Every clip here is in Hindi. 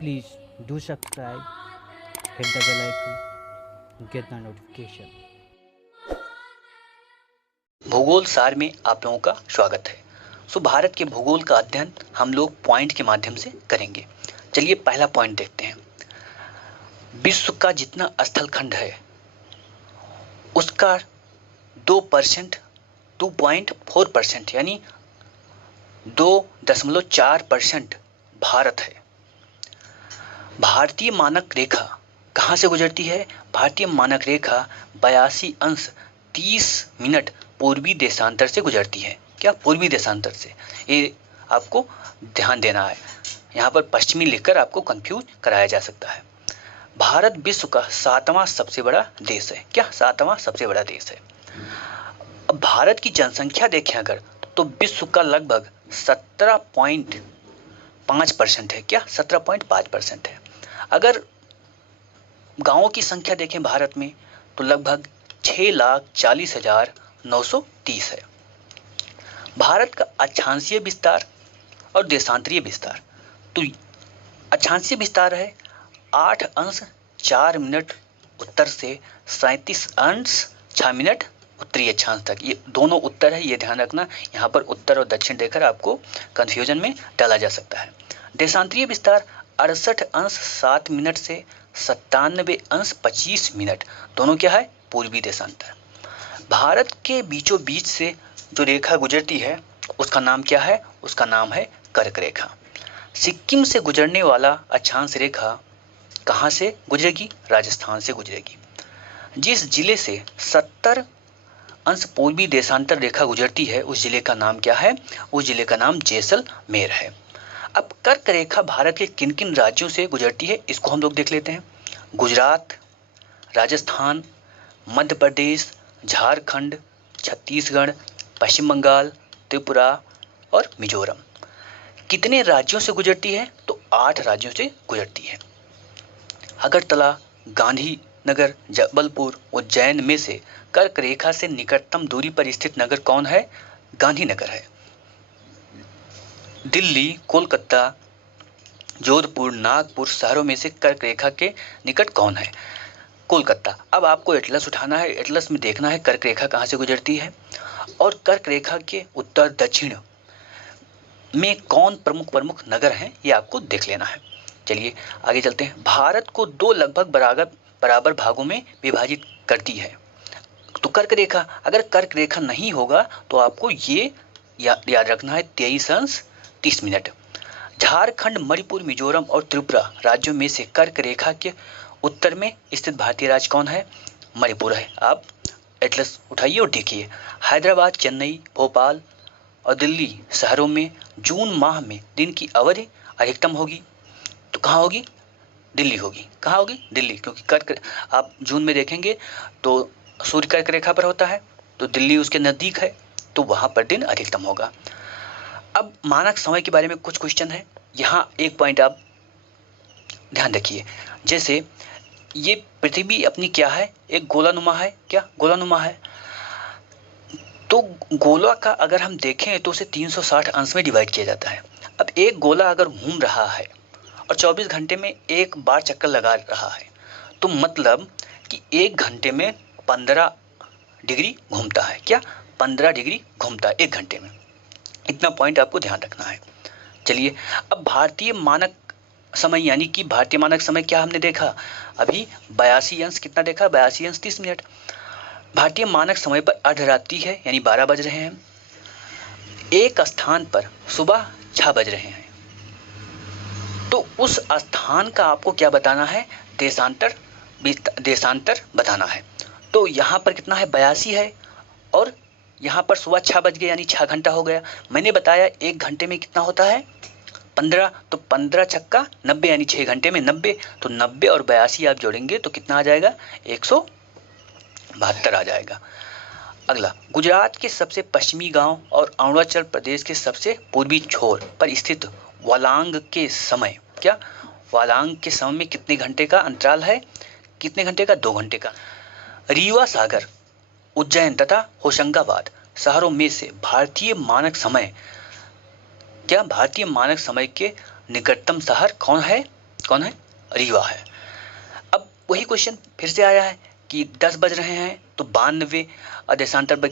Please do subscribe, hit the bell icon, get the notification. भूगोल सार में आप लोगों का स्वागत है। भारत के भूगोल का अध्ययन हम लोग पॉइंट के माध्यम से करेंगे। चलिए पहला पॉइंट देखते हैं। विश्व का जितना स्थलखंड है उसका 2%, 2.4% यानी 2.4% भारत है। भारतीय मानक रेखा कहाँ से गुजरती है? भारतीय मानक रेखा 82 अंश 30 मिनट पूर्वी देशांतर से गुजरती है। क्या? पूर्वी देशांतर से। ये आपको ध्यान देना है। यहाँ पर पश्चिमी लिखकर आपको कंफ्यूज कराया जा सकता है। भारत विश्व का 7वां सबसे बड़ा देश है। क्या? 7वां सबसे बड़ा देश है। अब भारत की जनसंख्या देखें अगर तो विश्व का लगभग 17.5% है। क्या? 17.5% है। अगर गांवों की संख्या देखें भारत में तो लगभग 6,40,930 है। भारत का अक्षांशीय विस्तार और देशांतरीय विस्तार, तो अक्षांशीय विस्तार है 8 अंश 4 मिनट उत्तर से 37 अंश 6 मिनट उत्तरी अक्षांश तक। ये दोनों उत्तर है, ये ध्यान रखना। यहाँ पर उत्तर और दक्षिण देकर आपको कंफ्यूजन में डाला जा सकता है। देशांतरीय विस्तार 68 अंश 7 मिनट से 97 अंश 25 मिनट, दोनों क्या है? पूर्वी देशांतर। भारत के बीचों बीच से जो रेखा गुजरती है उसका नाम क्या है? उसका नाम है कर्क रेखा। सिक्किम से गुजरने वाला अक्षांश रेखा कहाँ से गुजरेगी? राजस्थान से गुजरेगी। जिस जिले से 70 अंश पूर्वी देशांतर रेखा गुजरती है उस जिले का नाम क्या है? उस जिले का नाम जैसलमेर है। अब कर्क रेखा भारत के किन किन राज्यों से गुजरती है इसको हम लोग देख लेते हैं। गुजरात, राजस्थान, मध्य प्रदेश, झारखंड, छत्तीसगढ़, पश्चिम बंगाल, त्रिपुरा और मिजोरम। कितने राज्यों से गुजरती है? तो 8 राज्यों से गुजरती है। अगरतला, गांधीनगर, जबलपुर, उज्जैन में से कर्क रेखा से निकटतम दूरी पर स्थित नगर कौन है? गांधीनगर है। दिल्ली, कोलकाता, जोधपुर, नागपुर शहरों में से कर्क रेखा के निकट कौन है? कोलकाता। अब आपको एटलस उठाना है, एटलस में देखना है कर्क रेखा कहाँ से गुजरती है और कर्क रेखा के उत्तर दक्षिण में कौन प्रमुख प्रमुख नगर हैं, ये आपको देख लेना है। चलिए आगे चलते हैं। भारत को 2 लगभग बराबर भागों में विभाजित करती है। तो कर्क रेखा, अगर कर्क रेखा नहीं होगा तो आपको ये याद रखना है 23 अंश 30 मिनट। झारखंड, मणिपुर, मिजोरम और त्रिपुरा राज्यों में से कर्क रेखा के उत्तर में स्थित भारतीय राज्य कौन है? मणिपुर है। आप एटलस उठाइए और देखिए। हैदराबाद, चेन्नई, भोपाल और दिल्ली शहरों में जून माह में दिन की अवधि अधिकतम होगी। तो कहाँ होगी? दिल्ली होगी। कहाँ होगी? दिल्ली, क्योंकि कर्क आप जून में देखेंगे तो सूर्य कर्क रेखा पर होता है, तो दिल्ली उसके नजदीक है, तो वहां पर दिन अधिकतम होगा। अब मानक समय के बारे में कुछ क्वेश्चन है। यहाँ एक पॉइंट आप ध्यान रखिए। जैसे ये पृथ्वी अपनी क्या है? एक गोलानुमा है। क्या? गोलानुमा है। तो गोला का अगर हम देखें तो उसे 360 अंश में डिवाइड किया जाता है। अब एक गोला अगर घूम रहा है और 24 घंटे में एक बार चक्कर लगा रहा है तो मतलब कि 1 घंटे में 15 डिग्री घूमता है। क्या? 15 डिग्री घूमता है 1 घंटे में। इतना पॉइंट आपको ध्यान रखना है। चलिए अब भारतीय मानक समय यानी कि भारतीय मानक समय क्या हमने देखा अभी? 82 अंश कितना देखा? 82 अंश 30 मिनट। भारतीय मानक समय पर अर्धरात्रि है यानी 12 बज रहे हैं। एक स्थान पर सुबह 6 बज रहे हैं। तो उस स्थान का आपको क्या बताना है? देशांतर बताना है। तो यहाँ पर कितना है? 82 है और यहाँ पर सुबह 6 बज गए यानी 6 घंटा हो गया। मैंने बताया 1 घंटे में कितना होता है? 15। तो 15 छक्का 90 यानी 6 घंटे में 90। तो 90 और 82 आप जोड़ेंगे तो कितना आ जाएगा? 172 आ जाएगा। अगला, गुजरात के सबसे पश्चिमी गांव और अरुणाचल प्रदेश के सबसे पूर्वी छोर पर स्थित वालांग के समय, क्या वालांग के समय में कितने घंटे का अंतराल है? कितने घंटे का? 2 घंटे का। रीवा सागर, उज्जैन तथा होशंगाबाद शहरों में से भारतीय मानक समय, क्या भारतीय मानक समय के निकटतम शहर कौन है? कौन है? रीवा है। अब वही क्वेश्चन फिर से आया है कि 10 बज रहे हैं तो 92 देशांतर पर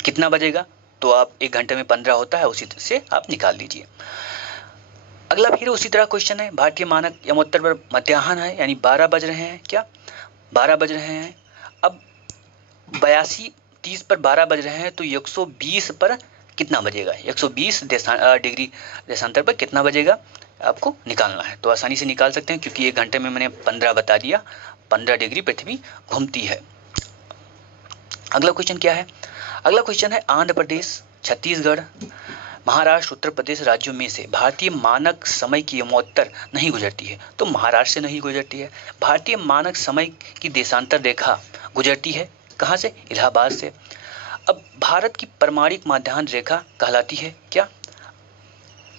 कितना बजेगा? तो आप 1 घंटे में 15 होता है, उसी से आप निकाल लीजिए। अगला फिर उसी तरह क्वेश्चन है, भारतीय मानक यमोत्तर पर मध्याह्न है, यानी 12 बज रहे हैं। क्या 12 बज रहे हैं? अब 82:30 पर 12 बज रहे हैं तो 120 पर कितना बजेगा? 120 डिग्री देशांतर पर कितना बजेगा आपको निकालना है। तो आसानी से निकाल सकते हैं, क्योंकि 1 घंटे में मैंने 15 बता दिया। 15 डिग्री पृथ्वी घूमती है। अगला क्वेश्चन क्या है? अगला क्वेश्चन है, आंध्र प्रदेश, छत्तीसगढ़, महाराष्ट्र, उत्तर प्रदेश राज्यों में से भारतीय मानक समय की यमोत्तर नहीं गुजरती है। तो महाराष्ट्र से नहीं गुजरती है। भारतीय मानक समय की देशांतर रेखा गुजरती है कहाँ से? इलाहाबाद से। अब भारत की प्रमाणिक माध्याह्न रेखा कहलाती है क्या?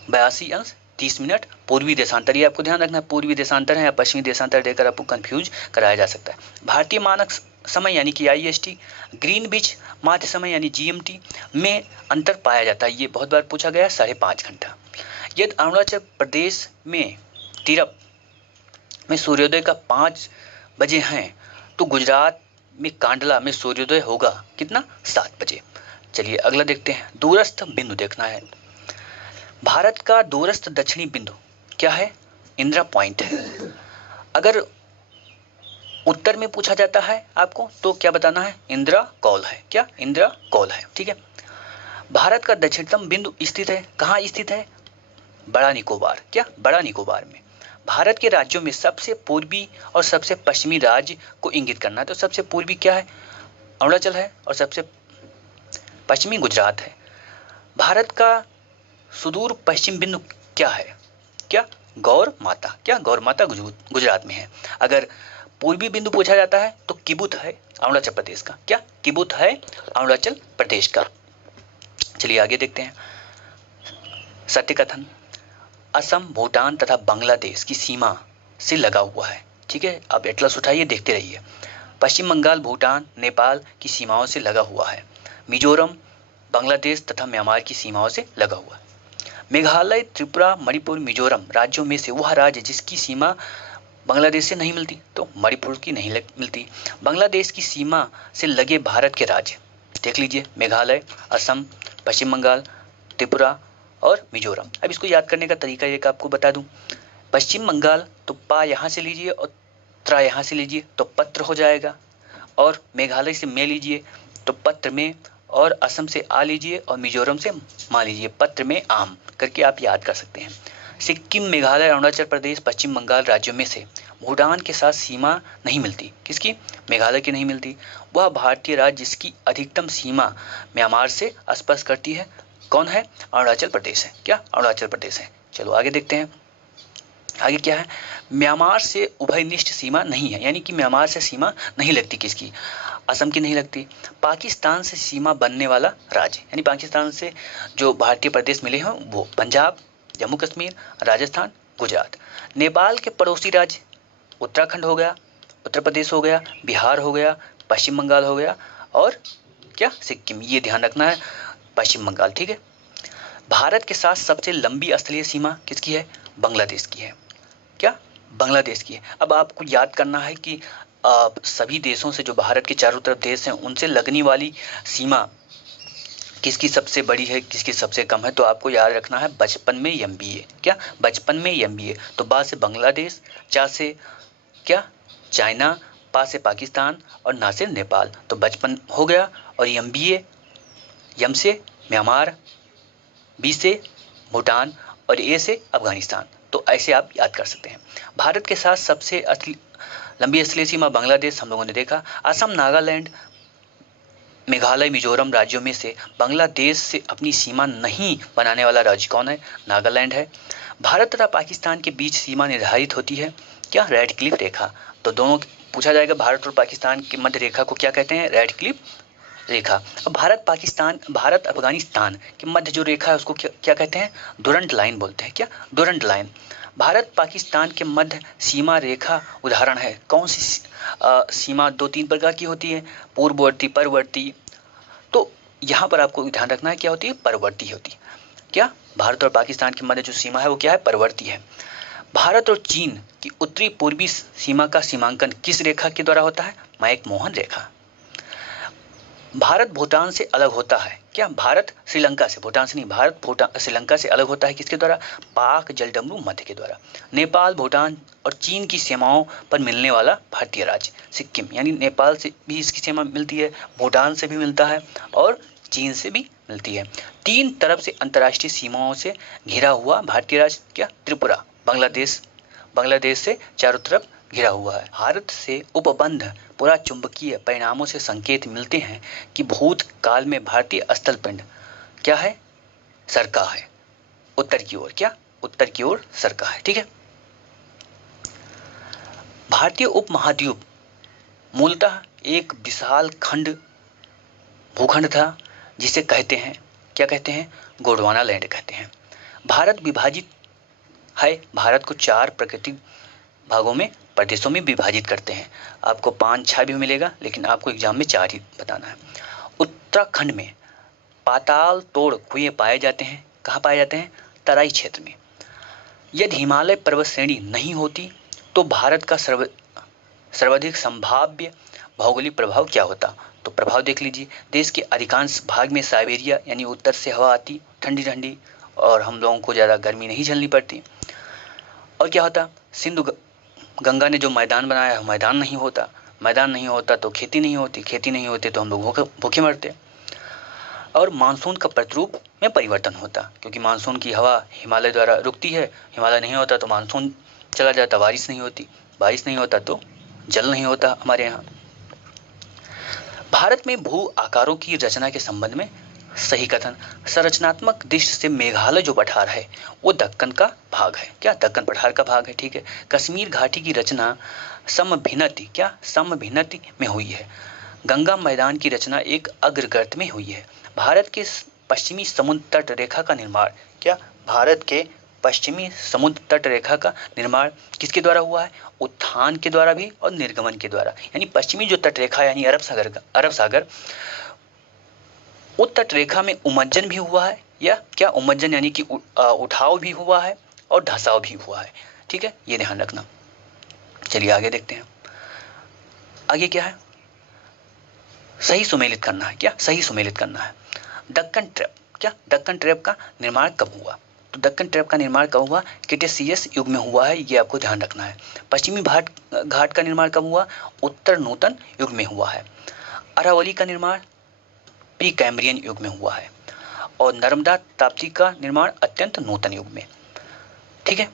82 अंश 30 मिनट पूर्वी देशांतर। ये आपको ध्यान रखना है, पूर्वी देशांतर है या पश्चिमी देशांतर देकर आपको कंफ्यूज कराया जा सकता है। भारतीय मानक समय यानी कि IST, ग्रीनविच माध्य समय यानी GMT में अंतर पाया जाता है। ये बहुत बार पूछा गया, 5.5 घंटा। यदि अरुणाचल प्रदेश में तिरप में सूर्योदय का 5 बजे हैं तो गुजरात में कांडला में सूर्योदय होगा कितना? 7 बजे। चलिए अगला देखते हैं, दूरस्थ बिंदु देखना है। भारत का दूरस्थ दक्षिणी बिंदु क्या है? इंदिरा पॉइंट है। अगर उत्तर में पूछा जाता है आपको तो क्या बताना है? इंदिरा कौल है। क्या? इंदिरा कौल है। ठीक है। भारत का दक्षिणतम बिंदु स्थित है कहाँ स्थित है? बड़ा निकोबार। क्या? बड़ा निकोबार में। भारत के राज्यों में सबसे पूर्वी और सबसे पश्चिमी राज्य को इंगित करना है। तो सबसे पूर्वी क्या है? अरुणाचल है, और सबसे पश्चिमी गुजरात है। भारत का सुदूर पश्चिम बिंदु क्या है? क्या? गौर माता। क्या? गौर माता गुजरात में है। अगर पूर्वी बिंदु पूछा जाता है तो किबुत है अरुणाचल प्रदेश का। क्या? किबुत है अरुणाचल प्रदेश का। चलिए आगे देखते हैं, सत्य कथन। असम, भूटान तथा बांग्लादेश की सीमा से लगा हुआ है। ठीक है, अब एटलस उठाइए, देखते रहिए। पश्चिम बंगाल, भूटान, नेपाल की सीमाओं से लगा हुआ है। मिजोरम, बांग्लादेश तथा म्यांमार की सीमाओं से लगा हुआ है। मेघालय, त्रिपुरा, मणिपुर, मिजोरम राज्यों में से वह राज्य जिसकी सीमा बांग्लादेश से नहीं मिलती, तो मणिपुर की नहीं मिलती। बांग्लादेश की सीमा से लगे भारत के राज्य देख लीजिए, मेघालय, असम, पश्चिम बंगाल, त्रिपुरा और मिजोरम। अब इसको याद करने का तरीका एक आपको बता दूं। पश्चिम बंगाल तो पा यहाँ से लीजिए और त्रा यहाँ से लीजिए तो पत्र हो जाएगा, और मेघालय से में लीजिए तो पत्र में, और असम से आ लीजिए और मिजोरम से मा लीजिए, पत्र में आम करके आप याद कर सकते हैं। सिक्किम, मेघालय, अरुणाचल प्रदेश, पश्चिम बंगाल राज्यों में से भूटान के साथ सीमा नहीं मिलती। किसकी? मेघालय की नहीं मिलती। वह भारतीय राज्य जिसकी अधिकतम सीमा म्यांमार से स्पर्श करती है कौन है? अरुणाचल प्रदेश है। क्या? अरुणाचल प्रदेश है। चलो आगे देखते हैं, आगे क्या है? म्यांमार से उभयनिष्ठ सीमा नहीं है, यानी कि म्यांमार से सीमा नहीं लगती। किसकी? असम की नहीं लगती। पाकिस्तान से सीमा बनने वाला राज्य, यानी पाकिस्तान से जो भारतीय प्रदेश मिले हैं वो पंजाब, जम्मू कश्मीर, राजस्थान, गुजरात। नेपाल के पड़ोसी राज्य उत्तराखंड हो गया, उत्तर प्रदेश हो गया, बिहार हो गया, पश्चिम बंगाल हो गया, और क्या? सिक्किम। ये ध्यान रखना है, पश्चिम बंगाल। ठीक है। भारत के साथ सबसे लंबी स्थलीय सीमा किसकी है? बांग्लादेश की है। क्या? बांग्लादेश की है। अब आपको याद करना है कि सभी देशों से, जो भारत के चारों तरफ देश हैं, उनसे लगने वाली सीमा किसकी सबसे बड़ी है, किसकी सबसे कम है। तो आपको याद रखना है बचपन में MBA। क्या? बचपन में MBA। तो बा से बांग्लादेश, चा से क्या? चाइना, पा से पाकिस्तान और ना से नेपाल। तो बचपन हो गया, और MBA, यम से म्यांमार, बी से भूटान और ए से अफगानिस्तान। तो ऐसे आप याद कर सकते हैं। भारत के साथ सबसे लंबी स्थलीय सीमा बांग्लादेश हम लोगों ने देखा। असम, नागालैंड, मेघालय, मिजोरम राज्यों में से बांग्लादेश से अपनी सीमा नहीं बनाने वाला राज्य कौन है? नागालैंड है। भारत तथा पाकिस्तान के बीच सीमा निर्धारित होती है क्या? रेड क्लिफ रेखा। तो दोनों पूछा जाएगा, भारत और पाकिस्तान की मध्य रेखा को क्या कहते हैं? रेड क्लिफ रेखा। अब भारत अफगानिस्तान के मध्य जो रेखा है उसको क्या कहते हैं? डुरंट लाइन बोलते हैं। क्या? Durand line. भारत पाकिस्तान के मध्य सीमा रेखा उदाहरण है कौन सी? सीमा 2-3 प्रकार की होती है, पूर्ववर्ती, परवर्ती। तो यहाँ पर आपको ध्यान रखना है क्या होती है? परवर्ती होती है। क्या? भारत और पाकिस्तान के मध्य जो सीमा है वो क्या है? परवर्ती है। भारत और चीन की उत्तरी पूर्वी सीमा का सीमांकन किस रेखा के द्वारा होता है? मैकमोहन रेखा। भारत भूटान से अलग होता है क्या? भारत श्रीलंका से, भूटान से नहीं, भारत भूटान श्रीलंका से अलग होता है किसके द्वारा? पाक जलडमरू मध्य के द्वारा। नेपाल, भूटान और चीन की सीमाओं पर मिलने वाला भारतीय राज्य सिक्किम, यानी नेपाल से भी इसकी सीमा मिलती है, भूटान से भी मिलता है और चीन से भी मिलती है। तीन तरफ से अंतर्राष्ट्रीय सीमाओं से घिरा हुआ भारतीय राज्य क्या? त्रिपुरा। बांग्लादेश से चारों तरफ घिरा हुआ है। भारत से उपबंध पुरा चुंबकीय परिणामों से संकेत मिलते हैं कि भूतकाल में भारतीय स्थल पिंड क्या है? सरका है, उत्तर की ओर। क्या? उत्तर की ओर सरका है। ठीक है। भारतीय उपमहाद्वीप मूलतः एक विशाल भूखंड था जिसे कहते हैं, क्या कहते हैं? गोंडवाना लैंड कहते हैं। भारत विभाजित है, भारत को 4 प्राकृतिक भागों में, प्रदेशों में विभाजित करते हैं। आपको 5-6 भी मिलेगा, लेकिन आपको एग्जाम में 4 ही बताना है। उत्तराखंड में पाताल तोड़ कुएं पाए जाते हैं। कहाँ पाए जाते हैं? तराई क्षेत्र में। यदि हिमालय पर्वत श्रेणी नहीं होती तो भारत का सर्वाधिक संभाव्य भौगोलिक प्रभाव क्या होता? तो प्रभाव देख लीजिए। देश के अधिकांश भाग में साइबेरिया यानी उत्तर से हवा आती ठंडी ठंडी, और हम लोगों को ज़्यादा गर्मी नहीं झेलनी पड़ती। और क्या होता? सिंधु गंगा ने जो मैदान बनाया है, मैदान नहीं होता, मैदान नहीं होता तो खेती नहीं होती, खेती नहीं होती तो हम लोग भूखे मरते। और मानसून का प्रतिरूप में परिवर्तन होता, क्योंकि मानसून की हवा हिमालय द्वारा रुकती है, हिमालय नहीं होता तो मानसून चला जाता, बारिश नहीं होती, बारिश नहीं होता तो जल नहीं होता हमारे यहाँ। भारत में भू आकारों की रचना के संबंध में सही कथन। संरचनात्मक दृष्टि से मेघालय जो पठार है वो दक्कन का भाग है। क्या? दक्कन पठार का भाग है। ठीक है। कश्मीर घाटी की रचना समभिन्नति, क्या? समभिन्नति में हुई है। गंगा मैदान की रचना एक अग्रगर्त में हुई है। भारत के पश्चिमी समुद्र तट रेखा का निर्माण, क्या? भारत के पश्चिमी समुद्र तट रेखा का निर्माण किसके द्वारा हुआ है? उत्थान के द्वारा भी और निर्गमन के द्वारा। यानी पश्चिमी जो तट रेखा यानी अरब सागर, उस तट रेखा में उमज्जन भी हुआ है, या क्या? उमज्जन यानी कि उठाव भी हुआ है और धसाव भी हुआ है। ठीक है, ये ध्यान रखना। चलिए आगे देखते हैं। आगे क्या है? सही सुमेलित करना है। क्या? सही सुमेलित करना है। दक्कन ट्रैप, क्या? दक्कन ट्रैप का निर्माण कब हुआ? तो दक्कन ट्रैप का निर्माण कब हुआ? क्रिटेशियस युग में हुआ है, ये आपको ध्यान रखना है। पश्चिमी घाट का निर्माण कब हुआ? उत्तर नूतन युग में हुआ है। अरावली का निर्माण प्री कैम्ब्रियन युग में हुआ है और नर्मदा ताप्ती का निर्माण अत्यंत नूतन युग में। ठीक है,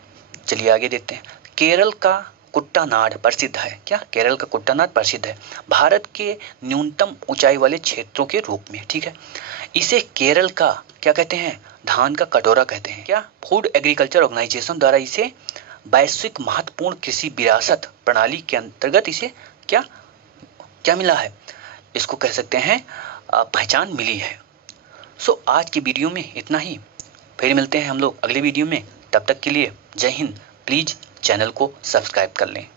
चलिए आगे देखते हैं। केरल का कुट्टानाड प्रसिद्ध है। क्या? केरल का कुट्टानाड प्रसिद्ध है भारत के न्यूनतम ऊंचाई वाले क्षेत्रों के रूप में। ठीक है, इसे केरल का क्या कहते हैं? धान का कटोरा कहते हैं। क्या? फूड एग्रीकल्चर ऑर्गेनाइजेशन द्वारा इसे वैश्विक महत्वपूर्ण कृषि विरासत प्रणाली के अंतर्गत इसे क्या क्या मिला है? इसको कह सकते हैं पहचान मिली है। सो आज की वीडियो में इतना ही। फिर मिलते हैं हम लोग अगले वीडियो में। तब तक के लिए जय हिंद। प्लीज चैनल को सब्सक्राइब कर लें।